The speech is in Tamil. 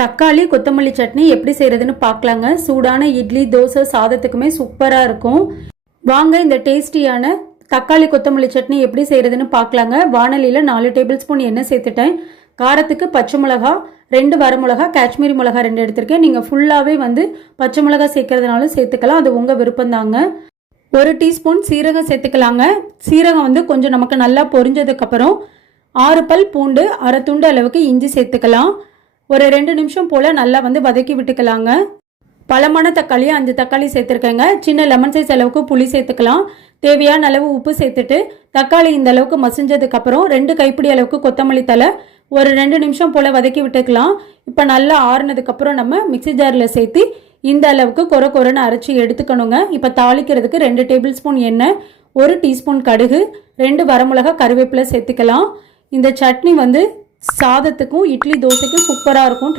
தக்காளி கொத்தமல்லி சட்னி எப்படி செய்கிறதுன்னு பார்க்கலாங்க. சூடான இட்லி தோசை சாதத்துக்குமே சூப்பராக இருக்கும். வாங்க இந்த டேஸ்டியான தக்காளி கொத்தமல்லி சட்னி எப்படி செய்கிறதுன்னு பார்க்கலாங்க. வானலியில் 4 டேபிள் ஸ்பூன் எண்ணெய் சேர்த்துட்டேன். காரத்துக்கு பச்சை மிளகா 2 வரமிளகா, காஷ்மீரி மிளகா 2 எடுத்திருக்கேன். நீங்கள் ஃபுல்லாகவே பச்சை மிளகா சேர்க்கறதுனாலும் சேர்த்துக்கலாம், அது உங்கள் விருப்பம்தாங்க. 1 டீஸ்பூன் சீரகம் சேர்த்துக்கலாங்க. சீரகம் கொஞ்சம் நமக்கு நல்லா பொரிஞ்சதுக்கப்புறம் 6 பல் பூண்டு, அரை துண்டு அளவுக்கு இஞ்சி சேர்த்துக்கலாம். ஒரு 2 நிமிஷம் போல் நல்லா வதக்கி விட்டுக்கலாங்க. பழமான தக்காளி 5 தக்காளி சேர்த்துருக்கேங்க. சின்ன லெமன் சைஸ் அளவுக்கு புளி சேர்த்துக்கலாம். தேவையான அளவு உப்பு சேர்த்துட்டு தக்காளி இந்த அளவுக்கு மசிஞ்சதுக்கப்புறம் 2 கைப்பிடி அளவுக்கு கொத்தமல்லி தலை ஒரு 2 நிமிஷம் போல் வதக்கி விட்டுக்கலாம். இப்போ நல்லா ஆறுனதுக்கப்புறம் நம்ம மிக்சி ஜாரில் சேர்த்து இந்த அளவுக்கு கொரன்னு அரைச்சி எடுத்துக்கணுங்க. இப்போ தாளிக்கிறதுக்கு 2 டேபிள் ஸ்பூன் எண்ணெய், 1 டீஸ்பூன் கடுகு, 2 வரமிளகா, கருவேப்பிலை சேர்த்துக்கலாம். இந்த சட்னி சாதத்துக்கும் இட்லி தோசைக்கும் சூப்பராக இருக்கும்.